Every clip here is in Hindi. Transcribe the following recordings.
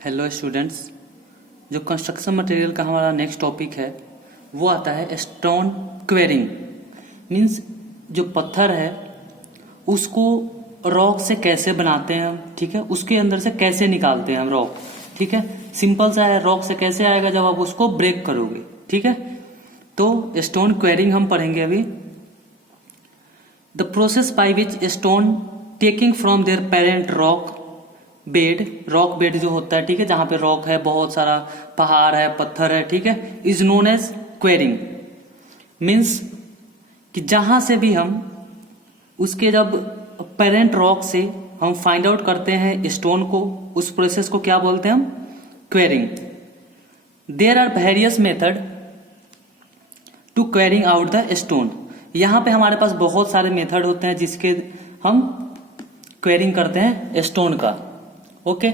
Hello students. जो कंस्ट्रक्शन मटेरियल का हमारा नेक्स्ट टॉपिक है वो आता है स्टोन क्वेरिंग। मीन्स जो पत्थर है उसको रॉक से कैसे बनाते हैं हम, ठीक है, उसके अंदर से कैसे निकालते हैं हम रॉक, ठीक है। सिंपल सा है, रॉक से कैसे आएगा जब आप उसको ब्रेक करोगे, ठीक है। तो स्टोन क्वेरिंग हम पढ़ेंगे अभी। The process by which stone taking from there parent rock bed जो होता है, ठीक है, जहां पे रॉक है, बहुत सारा पहाड़ है, पत्थर है, ठीक है, is known as quarrying. Means कि जहां से भी हम उसके जब पेरेंट रॉक से हम फाइंड आउट करते हैं स्टोन को, उस प्रोसेस को क्या बोलते हैं हम? Quarrying. There are various method to quarrying out the stone. यहां पे हमारे पास बहुत सारे मेथड होते हैं जिसके हम क्वेरिंग करते हैं स्टोन का। ओके,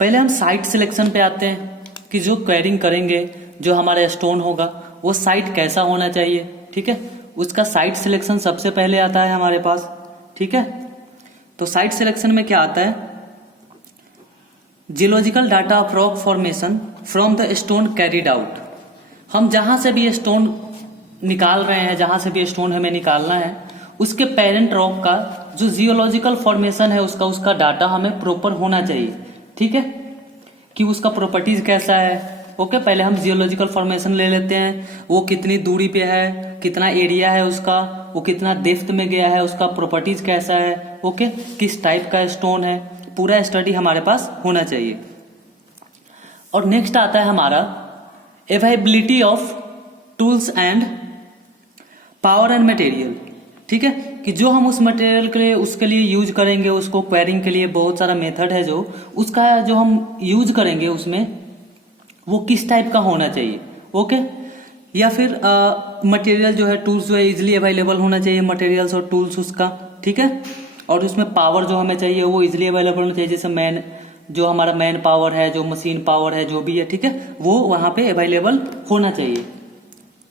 पहले हम साइट सिलेक्शन पे आते हैं कि जो क्वेरिंग करेंगे, जो हमारा स्टोन होगा वो साइट कैसा होना चाहिए, ठीक है। उसका साइट सिलेक्शन सबसे पहले आता है हमारे पास, ठीक है। तो साइट सिलेक्शन में क्या आता है? Geological data of rock formation from the stone carried out. हम जहां से भी स्टोन निकाल रहे हैं, जहां से भी स्टोन हमें निकालना है, उसके पेरेंट रॉक का जो जियोलॉजिकल फॉर्मेशन है उसका डाटा हमें प्रॉपर होना चाहिए, ठीक है, कि उसका प्रॉपर्टीज कैसा है। ओके, पहले हम जियोलॉजिकल फॉर्मेशन ले लेते हैं, वो कितनी दूरी पे है, कितना एरिया है उसका, वो कितना डेप्थ में गया है, उसका प्रॉपर्टीज कैसा है, ओके, किस टाइप का स्टोन है, पूरा स्टडी हमारे पास होना चाहिए। और नेक्स्ट आता है हमारा availability of tools and power and material, ठीक है, कि जो हम उस मटेरियल के लिए उसके लिए यूज करेंगे, उसको क्वेरिंग के लिए बहुत सारा मेथड है, जो उसका जो हम यूज करेंगे उसमें वो किस टाइप का होना चाहिए, ओके। या फिर मटेरियल जो है, टूल्स जो है इजिली अवेलेबल होना चाहिए, मटेरियल्स और टूल्स उसका, ठीक है। और उसमें पावर जो हमें चाहिए वो इजिली अवेलेबल होना चाहिए, जैसे जो हमारा मैन पावर है, जो मशीन पावर है, जो भी है, ठीक है, वो वहां पे अवेलेबल होना चाहिए,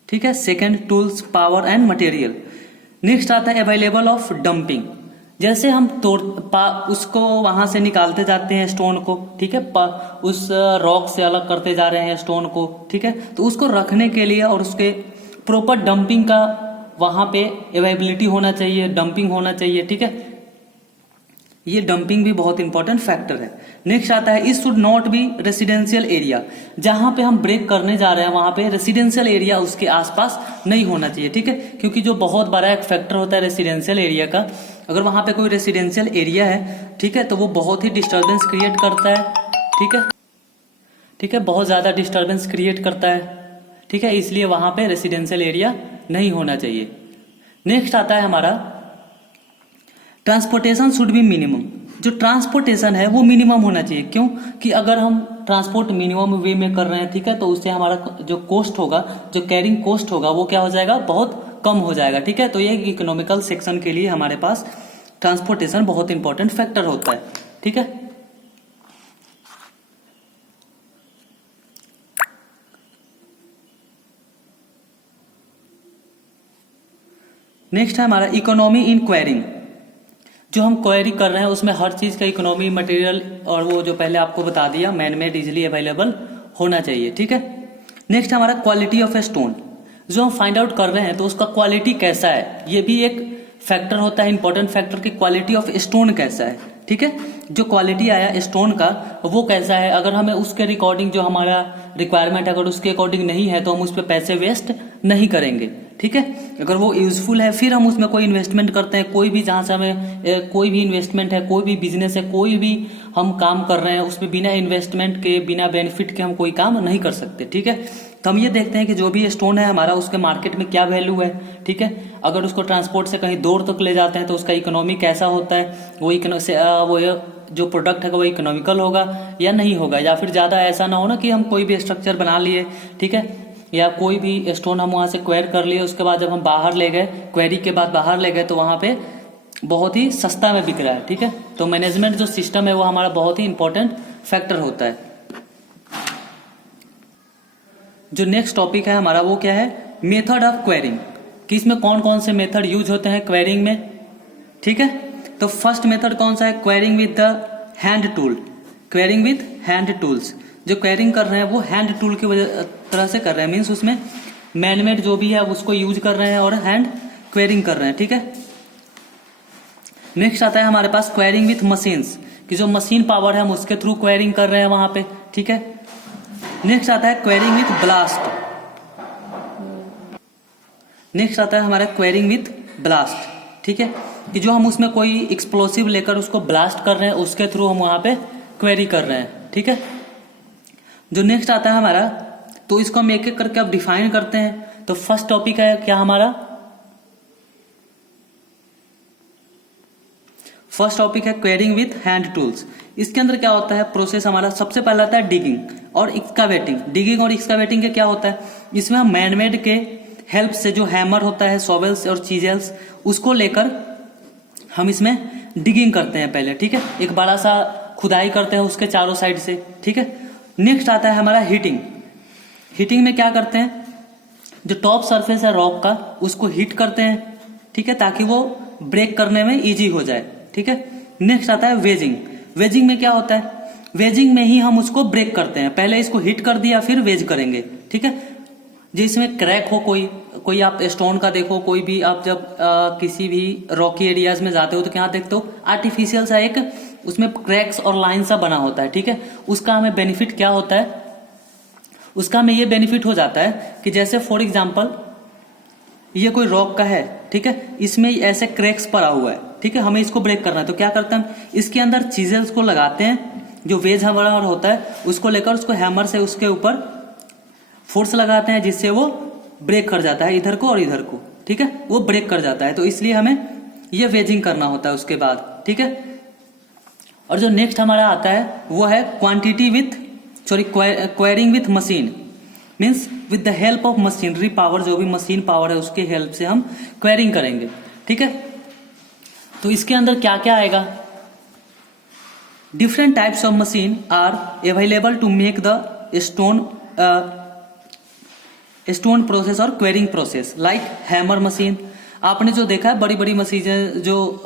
ठीक है। Second, tools, power and material. Next आता है अवेलेबल ऑफ डंपिंग। जैसे हम उसको वहां से निकालते जाते हैं स्टोन को, ठीक है, उस रॉक से अलग करते जा रहे हैं स्टोन को, ठीक है, तो उसको रखने के लिए और उसके प्रॉपर डंपिंग का वहां पे अवेलेबिलिटी होना चाहिए, डंपिंग होना चाहिए, ठीक है। ये डंपिंग भी बहुत इंपॉर्टेंट फैक्टर है। नेक्स्ट आता है it should not be residential area. जहां पे हम ब्रेक करने जा रहे हैं वहां पे रेसिडेंशियल एरिया उसके आसपास नहीं होना चाहिए, ठीक है, क्योंकि जो बहुत बड़ा एक फैक्टर होता है रेसिडेंशियल एरिया का, अगर वहां पे कोई रेसिडेंशियल एरिया है, ठीक है, तो वो बहुत ही डिस्टर्बेंस क्रिएट करता है, ठीक है, ठीक है, बहुत ज्यादा डिस्टर्बेंस क्रिएट करता है, ठीक है, इसलिए वहां पे रेसिडेंशियल एरिया नहीं होना चाहिए। नेक्स्ट आता है हमारा ट्रांसपोर्टेशन शुड बी मिनिमम। जो ट्रांसपोर्टेशन है वो मिनिमम होना चाहिए। क्यों? कि अगर हम ट्रांसपोर्ट मिनिमम वे में कर रहे हैं, ठीक है, तो उससे हमारा जो कॉस्ट होगा, जो कैरिंग कॉस्ट होगा, वो क्या हो जाएगा? बहुत कम हो जाएगा, ठीक है। तो ये इकोनॉमिकल सेक्शन के लिए हमारे पास ट्रांसपोर्टेशन बहुत इंपॉर्टेंट फैक्टर होता है, ठीक है। नेक्स्ट है हमारा इकोनॉमी इन क्वेरिंग। जो हम क्वेरी कर रहे हैं उसमें हर चीज का इकोनॉमी, मटेरियल और वो जो पहले आपको बता दिया मैन मेड इजिली अवेलेबल होना चाहिए, ठीक है। नेक्स्ट हमारा क्वालिटी ऑफ ए स्टोन। जो हम फाइंड आउट कर रहे हैं तो उसका क्वालिटी कैसा है, ये भी एक फैक्टर होता है, इंपॉर्टेंट फैक्टर की क्वालिटी ऑफ स्टोन कैसा है, ठीक है। जो क्वालिटी आया स्टोन का वो कैसा है, अगर हमें उसके रिकॉर्डिंग जो हमारा रिक्वायरमेंट है, अगर उसके अकॉर्डिंग नहीं है तो हम उस पर पैसे वेस्ट नहीं करेंगे, ठीक है। अगर वो यूजफुल है फिर हम उसमें कोई इन्वेस्टमेंट करते हैं। कोई भी जहां से हमें कोई भी इन्वेस्टमेंट है, कोई भी बिजनेस है, कोई भी हम काम कर रहे हैं उसमें बिना इन्वेस्टमेंट के, बिना बेनिफिट के हम कोई काम नहीं कर सकते, ठीक है। तो हम ये देखते हैं कि जो भी स्टोन है हमारा उसके मार्केट में क्या वैल्यू है, ठीक है। अगर उसको ट्रांसपोर्ट से कहीं दूर तक ले जाते हैं तो उसका इकोनॉमी कैसा होता है, वो जो प्रोडक्ट है वो इकोनॉमिकल होगा या नहीं होगा, या फिर ज्यादा ऐसा ना हो ना कि हम कोई भी स्ट्रक्चर बना लिए, ठीक है, या कोई भी स्टोन हम वहां से क्वेर कर लिए, उसके बाद जब हम बाहर ले गए, क्वेरी के बाद बाहर ले गए तो वहां पे बहुत ही सस्ता में बिक रहा है, ठीक है। तो मैनेजमेंट जो सिस्टम है वो हमारा बहुत ही इंपॉर्टेंट फैक्टर होता है। जो नेक्स्ट टॉपिक है हमारा वो क्या है? मेथड ऑफ क्वेरिंग, कि इसमें कौन कौन से मेथड यूज होते हैं क्वेरिंग में, ठीक है। तो फर्स्ट मेथड कौन सा है? Quarrying with the hand tool. Quarrying with hand tools, जो क्वेरिंग कर रहे हैं वो हैंड टूल की वजह तरह से कर रहे हैं, मीन्स उसमें मैनमेड जो भी है उसको यूज कर रहे हैं और हैंड क्वेरिंग कर रहे हैं, ठीक है। नेक्स्ट आता है हमारे पास क्वेरिंग विथ मशीन्स, कि जो मशीन पावर है हम उसके थ्रू क्वेरिंग कर रहे हैं वहां पे, ठीक है। नेक्स्ट आता है क्वेरिंग विथ ब्लास्ट, नेक्स्ट आता है हमारा क्वेरिंग विथ ब्लास्ट, ठीक है, कि जो हम उसमें कोई एक्सप्लोसिव लेकर उसको ब्लास्ट कर रहे हैं उसके थ्रू हम वहां पे क्वेरी कर रहे हैं, ठीक है। जो नेक्स्ट आता है हमारा, तो इसको हम एक एक करके अब डिफाइन करते हैं। तो फर्स्ट टॉपिक है क्या हमारा, फर्स्ट टॉपिक है क्वेरिंग विथ हैंड टूल्स। इसके अंदर क्या होता है प्रोसेस हमारा, सबसे पहला आता है डिगिंग और एक्सकावेटिंग। डिगिंग और एक्सकावेटिंग के क्या होता है, इसमें हम मैनमेड के हेल्प से जो हैमर होता है, शॉवेल्स और चीजेल्स, उसको लेकर हम इसमें डिगिंग करते हैं पहले, ठीक है। एक बड़ा सा खुदाई करते हैं उसके चारों साइड से, ठीक है। नेक्स्ट आता है हमारा हीटिंग। हीटिंग में क्या करते हैं, जो टॉप सरफेस है रॉक का उसको हीट करते हैं, ठीक है, ताकि वो ब्रेक करने में इजी हो जाए, ठीक है। नेक्स्ट आता है वेजिंग। वेजिंग में क्या होता है, वेजिंग में ही हम उसको ब्रेक करते हैं, पहले इसको हीट कर दिया फिर वेज करेंगे, ठीक है। जिसमें क्रैक हो कोई आप स्टोन का देखो, कोई भी आप जब किसी भी रॉकी एरियाज में जाते हो तो क्या देखते हो, आर्टिफिशियल सा एक उसमें क्रैक्स और लाइन सा बना होता है, ठीक है। उसका हमें बेनिफिट क्या होता है, उसका हमें ये बेनिफिट हो जाता है कि जैसे फॉर एग्जांपल ये कोई रॉक का है, ठीक है, इसमें ऐसे क्रैक्स पड़ा हुआ है, ठीक है, हमें इसको ब्रेक करना है। तो क्या करते हैं हम, इसके अंदर चीजेल्स को लगाते हैं, जो वेज हैमर होता है उसको लेकर उसको हैमर से उसके ऊपर फोर्स लगाते हैं, जिससे वो ब्रेक कर जाता है इधर को और इधर को, ठीक है, वो ब्रेक कर जाता है। तो इसलिए हमें ये वेजिंग करना होता है उसके बाद, ठीक है। और जो नेक्स्ट हमारा आता है वो है quantity with quarrying with machine, means with the help of machinery power, जो भी मशीन पावर है उसके हेल्प से हम क्वेरिंग करेंगे, ठीक है। तो इसके अंदर क्या क्या आएगा, different types of machine are available to make the stone process और quarrying process, like hammer machine. आपने जो देखा है बड़ी बड़ी मशीन जो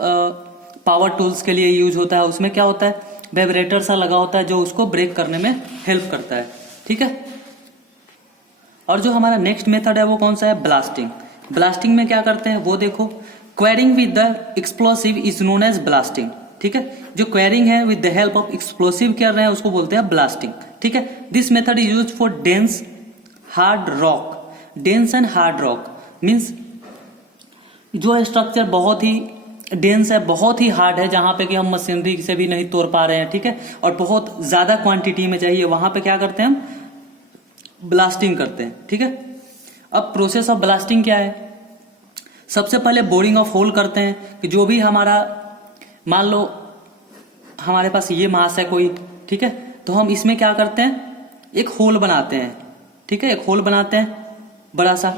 पावर टूल्स के लिए यूज होता है, उसमें क्या होता है, वाइब्रेटर सा लगा होता है जो उसको ब्रेक करने में हेल्प करता है, ठीक है। और जो हमारा नेक्स्ट मेथड है वो कौन सा है, ब्लास्टिंग। ब्लास्टिंग में क्या करते हैं वो देखो, quarrying with the explosive is known as blasting, ठीक है। जो क्वेरिंग है with the help of explosive कर रहे हैं उसको बोलते हैं ब्लास्टिंग, ठीक है। This method is use for dense hard rock. Dense and hard rock means जो स्ट्रक्चर बहुत ही डेंस है, बहुत ही हार्ड है, जहां पे कि हम मशीनरी से भी नहीं तोड़ पा रहे हैं, ठीक है, और बहुत ज्यादा क्वांटिटी में चाहिए, वहां पे क्या करते हैं हम, ब्लास्टिंग करते हैं, ठीक है। अब प्रोसेस ऑफ ब्लास्टिंग क्या है, सबसे पहले बोरिंग ऑफ होल करते हैं, कि जो भी हमारा, मान लो हमारे पास ये मास है कोई, ठीक है, तो हम इसमें क्या करते हैं, एक होल बनाते हैं, ठीक है, एक होल बनाते हैं बड़ा सा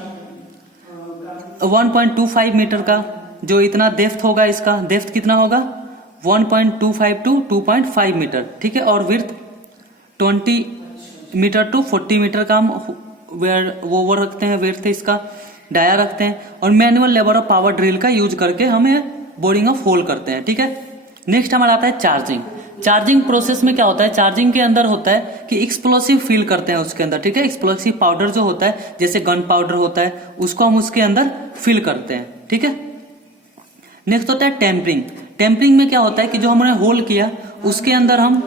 1.25 मीटर का, जो इतना डेप्थ होगा, इसका डेप्थ कितना होगा 1.25 टू 2.5 मीटर, ठीक है, और विड्थ 20 मीटर टू 40 मीटर का हम वो रखते हैं, विड्थ इसका डाया रखते हैं, और मैनुअल लेबर और पावर ड्रिल का यूज करके हमें बोरिंग ऑफ होल करते हैं, ठीक है। नेक्स्ट हमारा आता है चार्जिंग। चार्जिंग प्रोसेस में क्या होता है, चार्जिंग के अंदर होता है कि एक्सप्लोसिव फिल करते हैं उसके अंदर, ठीक है, एक्सप्लोसिव पाउडर जो होता है, जैसे गन पाउडर होता है, उसको हम उसके अंदर फिल करते हैं, ठीक है। नेक्स्ट होता है टेम्परिंग। टेम्परिंग में क्या होता है कि जो हमने होल किया उसके अंदर हम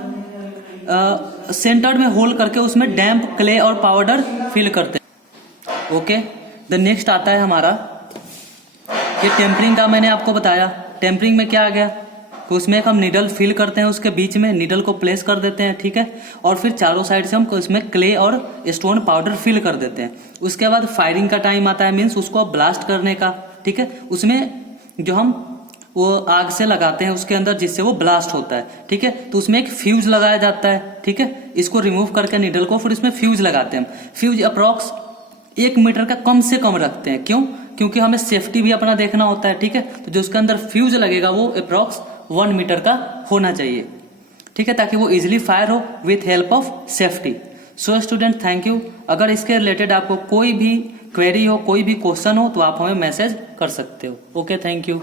सेंटर में होल करके उसमें डैम्प, क्ले और पाउडर फिल करते हैं, ओके। द नेक्स्ट आता है हमारा, ये टेम्परिंग का मैंने आपको बताया। टेम्परिंग में क्या आ गया, तो उसमें हम नीडल फिल करते हैं, उसके बीच में नीडल को प्लेस कर देते हैं, ठीक है, और फिर चारों साइड से हम उसमें क्ले और स्टोन पाउडर फिल कर देते हैं। उसके बाद फायरिंग का टाइम आता है, मीन्स उसको ब्लास्ट करने का, ठीक है, उसमें जो हम वो आग से लगाते हैं उसके अंदर, जिससे वो ब्लास्ट होता है, ठीक है। तो उसमें एक फ्यूज लगाया जाता है, ठीक है, इसको रिमूव करके नीडल को फिर इसमें फ्यूज लगाते हैं। फ्यूज अप्रॉक्स 1 मीटर का कम से कम रखते हैं, क्यों, क्योंकि हमें सेफ्टी भी अपना देखना होता है, ठीक है। तो जो उसके अंदर फ्यूज लगेगा वो अप्रॉक्स 1 मीटर का होना चाहिए, ठीक है, ताकि वो इजिली फायर हो with help of safety. So student, thank you. अगर इसके रिलेटेड आपको कोई भी क्वेरी हो, कोई भी क्वेश्चन हो, तो आप हमें मैसेज कर सकते हो। Okay, thank you.